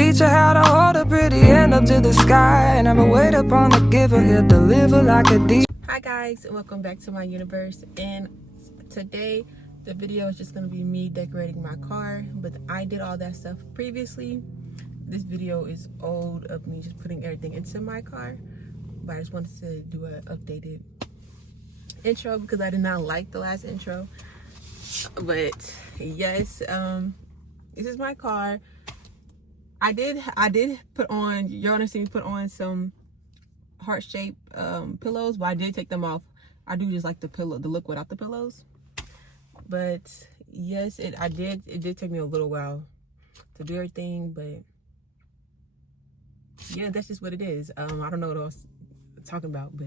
teach her how to hold a pretty hand up to the sky. And never wait upon the giver, he'll deliver like a deep. Hi guys, and welcome back to my universe. And today the video is just going to be me decorating my car, but I did all that stuff previously. This video is old of me just putting everything into my car, but I just wanted to do an updated intro because I did not like the last intro. But yes, this is my car. I did put on, you're gonna see me put on some heart-shaped pillows, but I did take them off. I do just like the look without the pillows. But yes, it did take me a little while to do everything, but yeah, that's just what it is. I don't know what I was talking about, but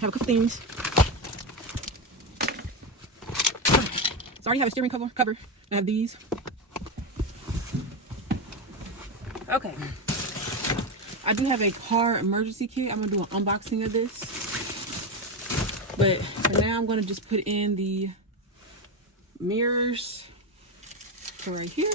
Have a couple things. So I already have a steering cover. I have these. Okay. I do have a car emergency kit. I'm gonna do an unboxing of this. But for now, I'm gonna just put in the mirrors for right here.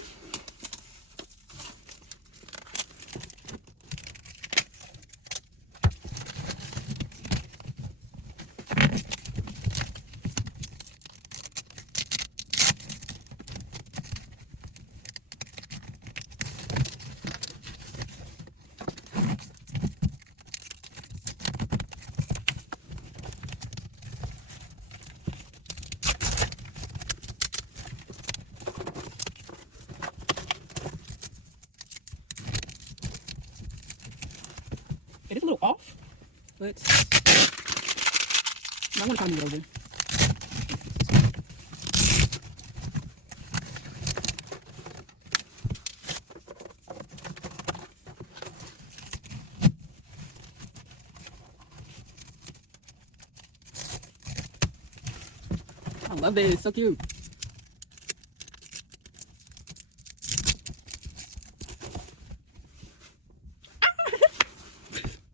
It is a little off, but I want to try to move it over. I love this. It's so cute.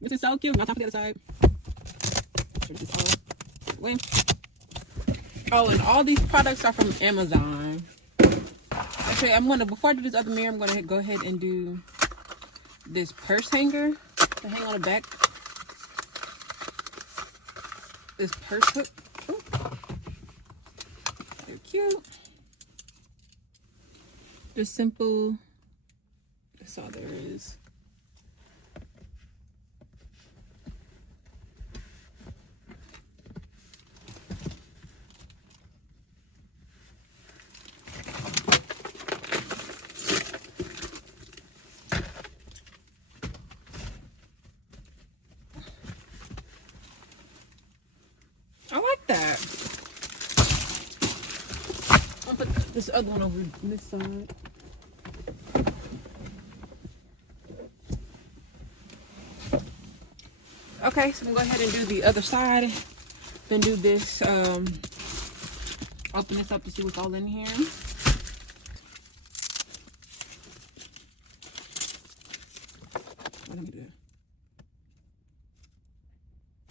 This is so cute. Now time for the other side. Wait. Oh, and all these products are from Amazon. Okay, before I do this other mirror, I'm gonna go ahead and do this purse hanger to hang on the back. This purse hook. Ooh. They're cute. Just simple. That's all there is. I like that. I'll put this other one over this side. Okay, so I'm gonna go ahead and do the other side. Then do this, open this up to see what's all in here. Let me do that.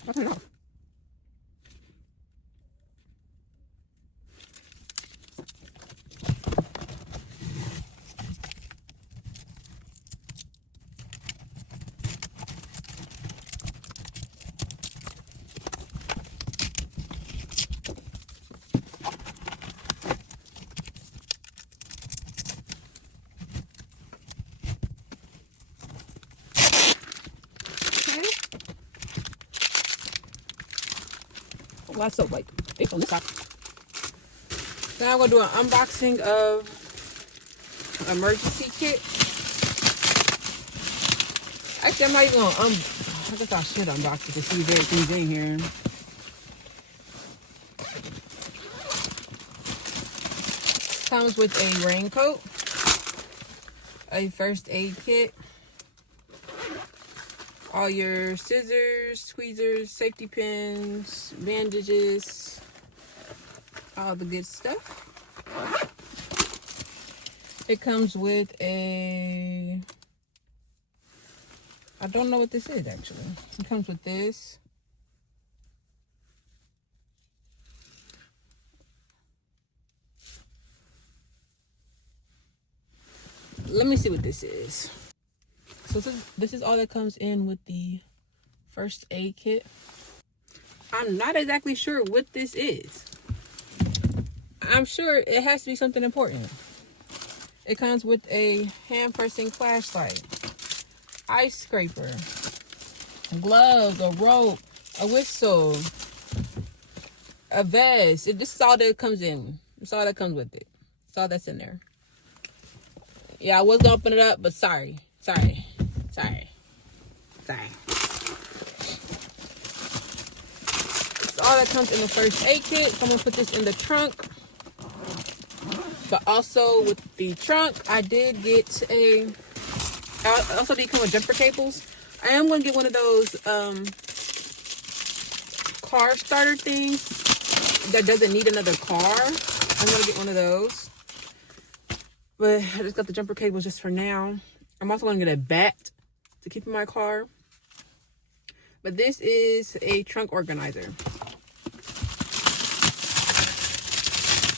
I'll turn it off. Well, that's so like it's on this side. Now I'm gonna do an unboxing of emergency kit. Actually, I'm not even gonna I guess I should unbox it to see if everything's in here. Comes with a raincoat, a first aid kit, all your scissors, tweezers, safety pins, bandages, all the good stuff. It comes with a, I don't know what this is actually. It comes with this. let me see what this is. So this is all that comes in with the first aid kit. I'm not exactly sure what this is. I'm sure it has to be something important. It comes with a hand pressing flashlight, ice scraper, gloves, a rope, a whistle, a vest. This is all that comes in. It's all that comes with it. It's all that's in there. Yeah, I was gonna open it up, but sorry. It's all that comes in the first aid kit. So I'm gonna put this in the trunk. But also with the trunk, I also did come with jumper cables. I am gonna get one of those car starter things that doesn't need another car. I'm gonna get one of those. But I just got the jumper cables just for now. I'm also gonna get a bat to keep in my car. But this is a trunk organizer.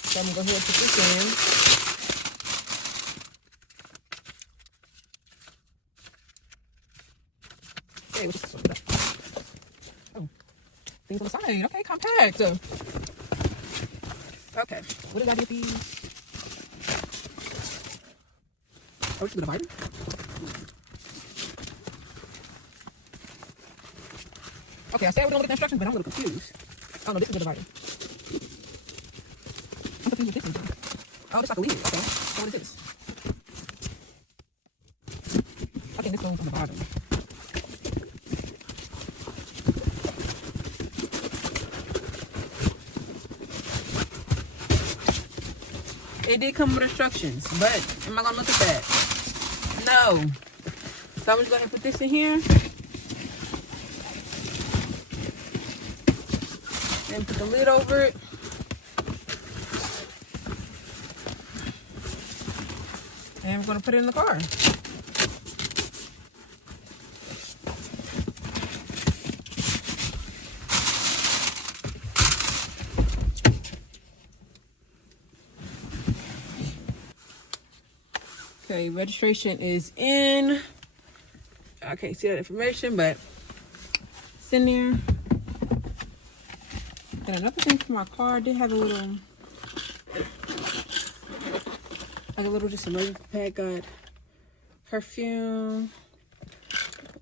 So I'm gonna go ahead and put this in. Okay, what's this one? Oh, things on the side. Okay, compact. Okay, what did I get these? Oh, it's a divider. Okay, I said we don't look at the instructions, but I'm a little confused. Oh no, this is the divider. I'm confused with this one. Oh, it's like a lead. Okay, so what is this? I think this one's on the bottom. It did come with instructions, but am I gonna look at that? No. So I'm just gonna put this in here. And put the lid over it. And we're gonna put it in the car. Okay, registration is in. I can't see that information, but it's in there. And another thing for my car, I did have a little just emergency pack. Got perfume, a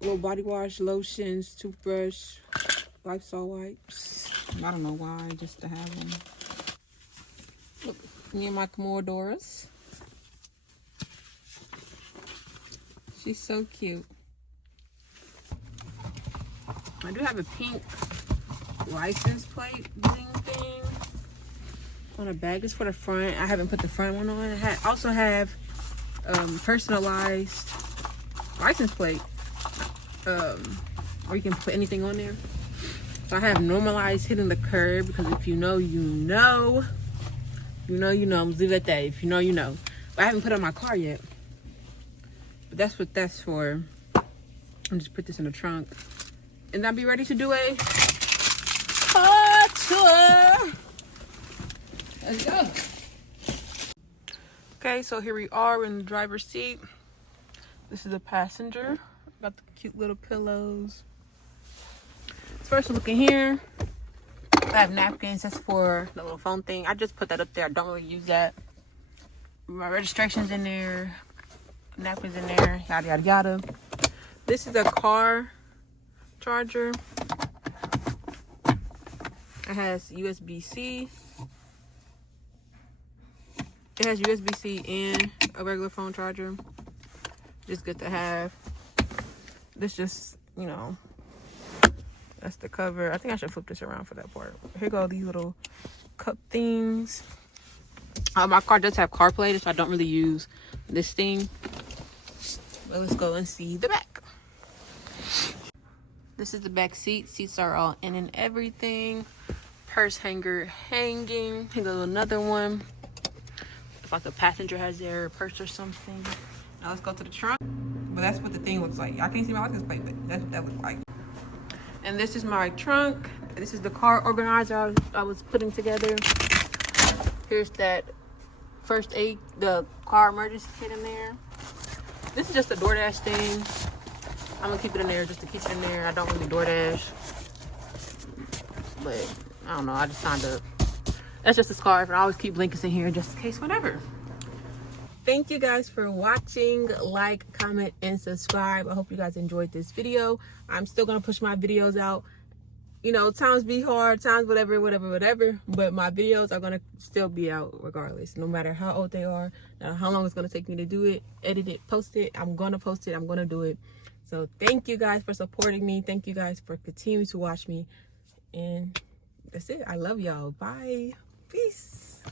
little body wash, lotions, toothbrush, Lysol wipes. I don't know why, just to have them. Look, me and my Comodoras. She's so cute. I do have a pink license plate thing on the bag. It's for the front. I haven't put the front one on. I also have personalized license plate where you can put anything on there. So I have normalized hitting the curb, because if you know, you know. You know, you know. I'm gonna leave it at that. If you know, you know. But I haven't put it on my car yet. But that's what that's for. I'll just put this in the trunk. And I'll be ready to do a car tour. Let's go. Okay, so here we are in the driver's seat. This is the passenger. Got the cute little pillows. First look in here. I have napkins. That's for the little phone thing. I just put that up there. I don't really use that. My registration's in there. Napkins in there. Yada, yada, yada. This is a car charger. It has USB-C. It has USB-C and a regular phone charger. Just good to have. This just, you know, that's the cover. I think I should flip this around for that part. Here go these little cup things. My car does have CarPlay, so I don't really use this thing. But let's go and see the back. This is the back seat. Seats are all in and everything. Purse hanger hanging. Here goes another one. It's like a passenger has their purse or something. Now let's go to the trunk. But that's what the thing looks like. I can't see my license plate, but that's what that looks like. And this is my trunk. This is the car organizer I was putting together. Here's that first aid, the car emergency kit in there. This is just a DoorDash thing. I'm gonna keep it in there just to keep it in there. I don't really DoorDash, but I don't know. I just signed up. That's just a scarf, and I always keep links in here just in case, whatever. Thank you guys for watching. Like, comment, and subscribe. I hope you guys enjoyed this video. I'm still gonna push my videos out. You know, times be hard, times whatever, but my videos are gonna still be out regardless, no matter how old they are, no matter how long it's gonna take me to do it, edit it, post it. I'm gonna post it, I'm gonna do it. So thank you guys for supporting me. Thank you guys for continuing to watch me. And that's it. I love y'all. Bye. Peace.